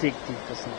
ठीक ठीक तो सही।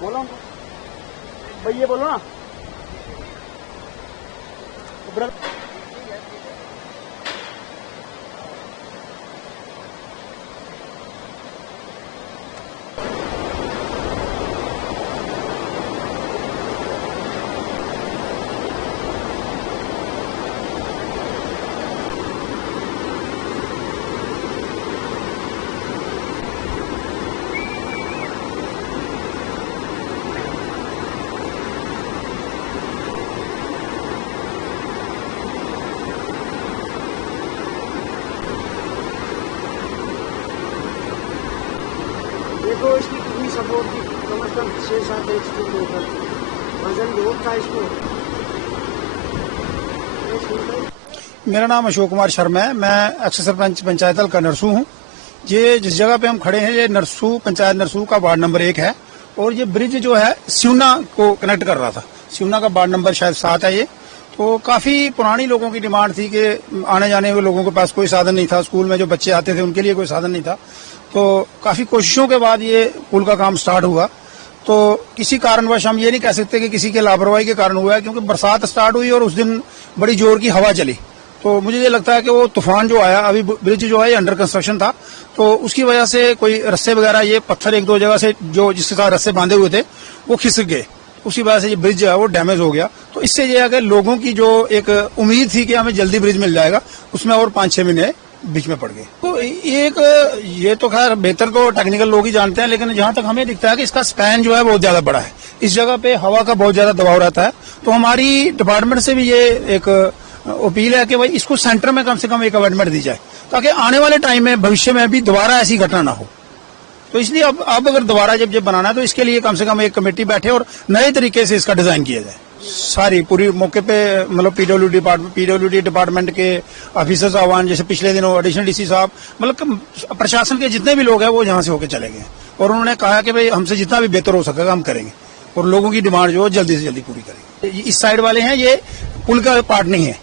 बोलो भाई, ये बोलो ना। देखो इसकी कितनी सपोर्ट की, कम से कम 6-7 इंच के ऊपर वजन बहुत था इसको। मेरा नाम अशोक कुमार शर्मा है। मैं एक्स सरपंच पंचायत हल्का नरसू हूँ। ये जिस जगह पे हम खड़े हैं ये नरसू पंचायत नरसू का वार्ड नंबर 1 है और ये ब्रिज जो है सिवना को कनेक्ट कर रहा था। सिवना का वार्ड नंबर शायद 7 है ये। तो काफी पुरानी लोगों की डिमांड थी कि आने जाने वाले लोगों के पास कोई साधन नहीं था, स्कूल में जो बच्चे आते थे उनके लिए कोई साधन नहीं था। तो काफी कोशिशों के बाद ये पुल का काम स्टार्ट हुआ। तो किसी कारणवश हम ये नहीं कह सकते कि किसी के लापरवाही के कारण हुआ है, क्योंकि बरसात स्टार्ट हुई और उस दिन बड़ी जोर की हवा चली। तो मुझे ये लगता है कि वो तूफान जो आया, अभी ब्रिज जो है ये अंडर कंस्ट्रक्शन था, तो उसकी वजह से कोई रस्से वगैरह, ये पत्थर 1-2 जगह से जो जिसके साथ रस्से बांधे हुए थे वो खिसक गए। उसी वजह से ये ब्रिज जो है वो डैमेज हो गया। तो इससे ये है कि लोगों की जो एक उम्मीद थी कि हमें जल्दी ब्रिज मिल जाएगा, उसमें और 5-6 महीने बीच में पड़ गए। तो ये तो खैर बेहतर तो टेक्निकल लोग ही जानते हैं, लेकिन जहां तक हमें दिखता है कि इसका स्पैन जो है बहुत ज्यादा बड़ा है। इस जगह पे हवा का बहुत ज्यादा दबाव रहता है। तो हमारी डिपार्टमेंट से भी ये एक अपील है कि भाई इसको सेंटर में कम से कम एक अलॉटमेंट दी जाए, ताकि आने वाले टाइम में भविष्य में भी दोबारा ऐसी घटना ना हो। तो इसलिए अब अगर दोबारा जब बनाना है तो इसके लिए कम से कम एक कमेटी बैठे और नए तरीके से इसका डिजाइन किया जाए। सारी पूरी मौके पे मतलब पीडब्ल्यूडी डिपार्टमेंट के ऑफिसर्स आह्वान, जैसे पिछले दिनों एडिशनल डीसी साहब, मतलब प्रशासन के जितने भी लोग हैं वो यहाँ से होकर चले गए और उन्होंने कहा कि भाई हमसे जितना भी बेहतर हो सकेगा हम करेंगे और लोगों की डिमांड जो जल्दी से जल्दी पूरी करेंगे। इस साइड वाले हैं, ये पुल का पार्ट नहीं है।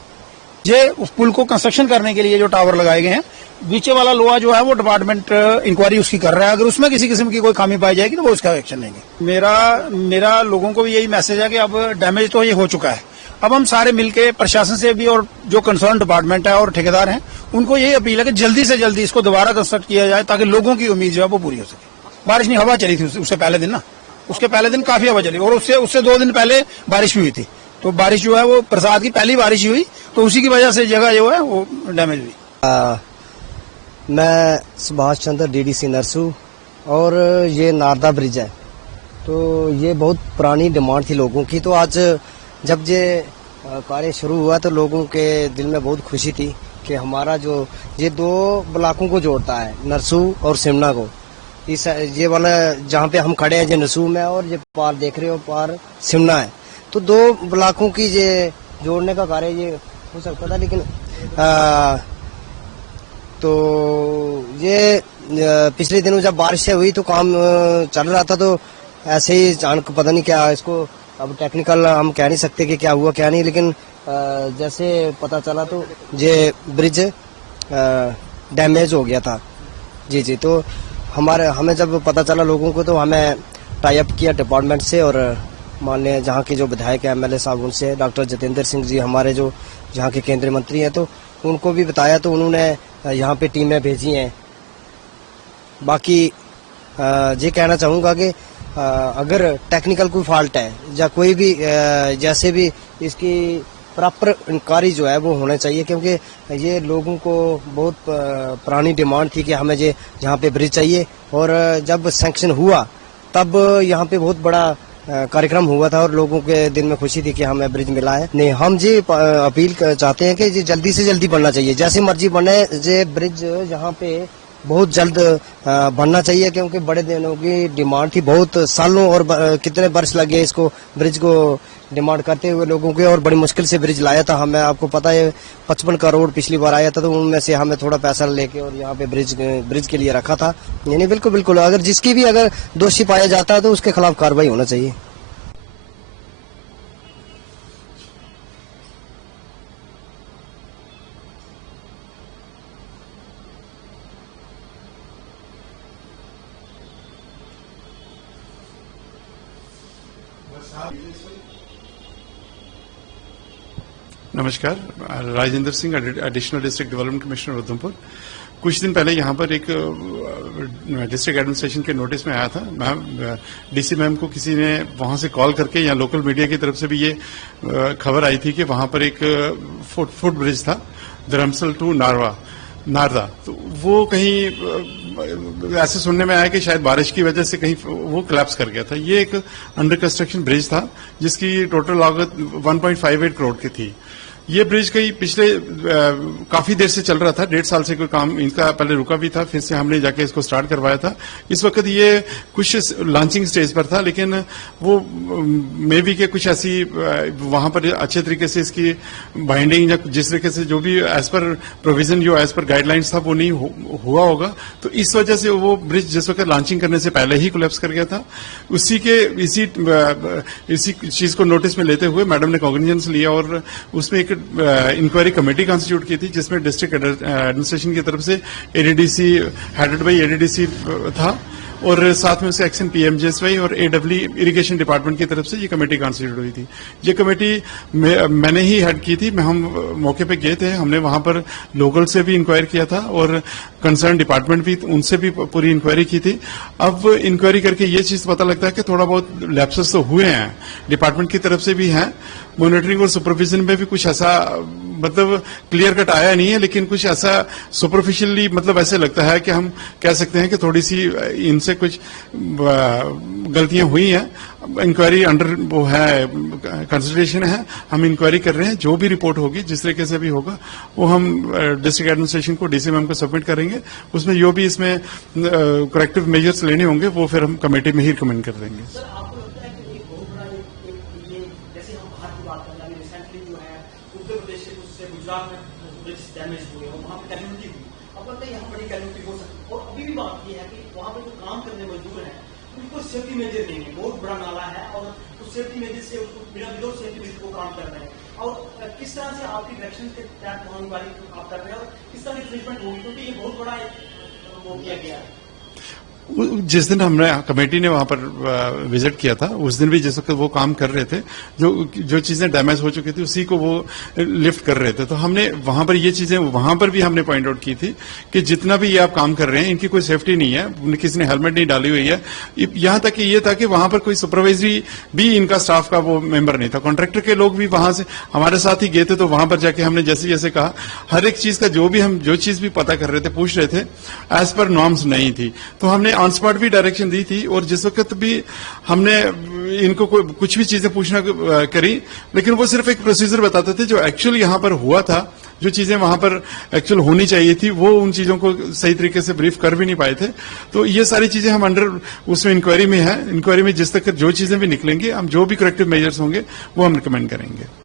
ये उस पुल को कंस्ट्रक्शन करने के लिए जो टावर लगाए गए हैं, बीचे वाला लोहा जो है वो डिपार्टमेंट इंक्वायरी उसकी कर रहा है। अगर उसमें किसी किस्म की कोई खामी पाई जाएगी तो वो उसका एक्शन लेंगे। मेरा लोगों को भी यही मैसेज है कि अब डैमेज तो ये हो चुका है, अब हम सारे मिलके प्रशासन से भी और जो कंसर्न डिपार्टमेंट है और ठेकेदार हैं उनको यही अपील है कि जल्दी से जल्दी इसको दोबारा कंस्ट्रक्ट किया जाए, ताकि लोगों की उम्मीद जो है वो पूरी हो सके। बारिश नहीं, हवा चली थी उससे पहले दिन ना, उसके पहले दिन काफी हवा चली और उससे 2 दिन पहले बारिश भी हुई थी। तो बारिश जो है वो बरसात की पहली बारिश हुई, तो उसी की वजह से जगह जो है वो डैमेज हुई। मैं सुभाष चंद्र डीडीसी नरसू, और ये नारदा ब्रिज है, तो ये बहुत पुरानी डिमांड थी लोगों की। तो आज जब ये कार्य शुरू हुआ तो लोगों के दिल में बहुत खुशी थी कि हमारा जो ये दो ब्लॉकों को जोड़ता है, नरसू और सिमना को, इस ये वाला जहाँ पे हम खड़े हैं ये नरसू में, और ये पार देख रहे हो पार सिमना है। तो दो ब्लॉकों की ये जोड़ने का कार्य ये हो सकता था, लेकिन तो ये पिछले दिनों जब बारिश हुई तो काम चल रहा था, तो ऐसे ही अचानक पता नहीं क्या, इसको अब टेक्निकल हम कह नहीं सकते कि क्या हुआ क्या नहीं, लेकिन जैसे पता चला तो ये ब्रिज डैमेज हो गया था। जी, तो हमें जब पता चला लोगों को, तो हमें टाई अप किया डिपार्टमेंट से, और माननीय जहाँ के जो विधायक है एमएलए साहब, उनसे डॉक्टर जितेंद्र सिंह जी हमारे जो जहाँ के केंद्रीय मंत्री हैं, तो उनको भी बताया, तो उन्होंने यहाँ पे टीमें भेजी हैं। बाकी ये कहना चाहूँगा कि अगर टेक्निकल कोई फॉल्ट है या कोई भी जैसे भी इसकी प्रॉपर इंक्वायरी जो है वो होना चाहिए, क्योंकि ये लोगों को बहुत पुरानी डिमांड थी कि हमें ये यहाँ पे ब्रिज चाहिए। और जब सैंक्शन हुआ तब यहाँ पे बहुत बड़ा कार्यक्रम हुआ था, और लोगों के दिल में खुशी थी कि हमें ब्रिज मिला है। नहीं, हम जी अपील चाहते हैं कि ये जल्दी से जल्दी बनना चाहिए, जैसे मर्जी बने, ये ब्रिज यहाँ पे बहुत जल्द बनना चाहिए, क्योंकि बड़े दिनों की डिमांड थी, बहुत सालों और कितने वर्ष लगे इसको ब्रिज को डिमांड करते हुए लोगों के, और बड़ी मुश्किल से ब्रिज लाया था। हमें आपको पता है 55 करोड़ पिछली बार आया था, तो उनमें से हमें थोड़ा पैसा लेके और यहाँ पे ब्रिज के लिए रखा था। नहीं, बिल्कुल, अगर जिसकी भी अगर दोषी पाया जाता है तो उसके खिलाफ कार्रवाई होना चाहिए। नमस्कार, Rajendra Singh, additional district development commissioner Udhampur. कुछ दिन पहले यहाँ पर एक डिस्ट्रिक्ट एडमिनिस्ट्रेशन के नोटिस में आया था। डीसी मैम को किसी ने वहां से कॉल करके, या लोकल मीडिया की तरफ से भी ये खबर आई थी कि वहां पर एक फुट ब्रिज था धर्मसल टू नारदा, तो वो कहीं ऐसे सुनने में आया कि शायद बारिश की वजह से कहीं वो कोलैप्स कर गया था। ये एक अंडर कंस्ट्रक्शन ब्रिज था जिसकी टोटल लागत 1.58 करोड़ की थी। ये ब्रिज कहीं पिछले काफी देर से चल रहा था, 1.5 साल से कोई काम इनका पहले रुका भी था, फिर से हमने जाके इसको स्टार्ट करवाया था। इस वक्त ये कुछ लॉन्चिंग स्टेज पर था, लेकिन वो मे बी के कुछ ऐसी वहां पर अच्छे तरीके से इसकी बाइंडिंग या जिस तरीके से जो भी एज पर प्रोविजन जो एज पर गाइडलाइंस था वो नहीं हुआ होगा, तो इस वजह से वो ब्रिज जिस वक्त लॉन्चिंग करने से पहले ही कोलैप्स कर गया था। इसी चीज को नोटिस में लेते हुए मैडम ने कॉग्निजेंस लिया और उसमें एक इंक्वायरी कमेटी कॉन्स्टिट्यूट की थी, जिसमें डिस्ट्रिक्ट एडमिनिस्ट्रेशन की तरफ से एडीडीसी हेडेड बाई एडीडीसी था, और साथ में उसके एक्शन पीएमजेएसवाई और एडब्ल्यू इरिगेशन डिपार्टमेंट की तरफ से ये कमेटी कॉन्स्टिट्यूट हुई थी। ये कमेटी मैंने ही हेड की थी, हम मौके पे गए थे, हमने वहां पर लोकल से भी इंक्वायरी किया था और कंसर्न डिपार्टमेंट भी, उनसे भी पूरी इंक्वायरी की थी। अब इंक्वायरी करके ये चीज पता लगता है कि थोड़ा बहुत लैप्सेस तो हुए हैं, डिपार्टमेंट की तरफ से भी हैं, मॉनिटरिंग और सुपरविजन में भी कुछ ऐसा मतलब क्लियर कट आया नहीं है, लेकिन कुछ ऐसा सुपरफिशियली मतलब ऐसे लगता है कि हम कह सकते हैं कि थोड़ी सी इनसे कुछ गलतियां हुई हैं। इंक्वायरी अंडर वो है, कंसिडरेशन है, हम इंक्वायरी कर रहे हैं। जो भी रिपोर्ट होगी जिस तरीके से भी होगा वो हम डिस्ट्रिक्ट एडमिनिस्ट्रेशन को, डीसी मैम को सबमिट करेंगे। उसमें जो भी इसमें करेक्टिव मेजर्स लेने होंगे वो फिर हम कमेटी में ही रिकमेंड कर देंगे। गुजरात में ब्रिज डैमेज हुए और वहाँ पे कैजुअलिटी हुई, अब लगता है यहाँ बड़ी कैजुअलिटी हो सकती है। और अभी भी बात ये है कि वहाँ पे जो काम करने मजदूर हैं उनको सेफ्टी मेजर नहीं है, बहुत बड़ा नाला है और उस सेफ्टी मेजर से उसको बिना विदाउट सेफ्टी मेजर को काम कर रहे हैं। और किस तरह से आपकी डायरेक्शन के तहत होने वाली आप कर रहे हैं और किस तरह की ट्रीटमेंट होगी, क्योंकि ये बहुत बड़ा वो किया गया है। जिस दिन हमने कमेटी ने वहां पर विजिट किया था उस दिन भी जिस वक्त वो काम कर रहे थे, जो चीजें डैमेज हो चुकी थी उसी को वो लिफ्ट कर रहे थे। तो हमने वहां पर ये चीजें वहां पर भी हमने पॉइंट आउट की थी कि जितना भी ये आप काम कर रहे हैं इनकी कोई सेफ्टी नहीं है, किसी ने हेलमेट नहीं डाली हुई है। यहां तक कि ये था कि वहां पर कोई सुपरवाइजरी भी इनका स्टाफ का वो मेंबर नहीं था। कॉन्ट्रैक्टर के लोग भी वहां से हमारे साथ ही गए थे, तो वहां पर जाके हमने जैसे जैसे कहा हर एक चीज का जो चीज भी पता कर रहे थे, पूछ रहे थे, एज पर नॉर्म्स नहीं थी। तो हमने ऑन स्पॉट भी डायरेक्शन दी थी और जिस वक्त भी हमने इनको कुछ भी चीजें पूछना करी, लेकिन वो सिर्फ एक प्रोसीजर बताते थे। जो एक्चुअल यहां पर हुआ था, जो चीजें वहां पर एक्चुअल होनी चाहिए थी, वो उन चीजों को सही तरीके से ब्रीफ कर भी नहीं पाए थे। तो ये सारी चीजें हम अंडर उसमें इंक्वायरी में है। इंक्वायरी में जिस तक जो चीजें भी निकलेंगी, हम जो भी करेक्टिव मेजर्स होंगे वो हम रिकमेंड करेंगे।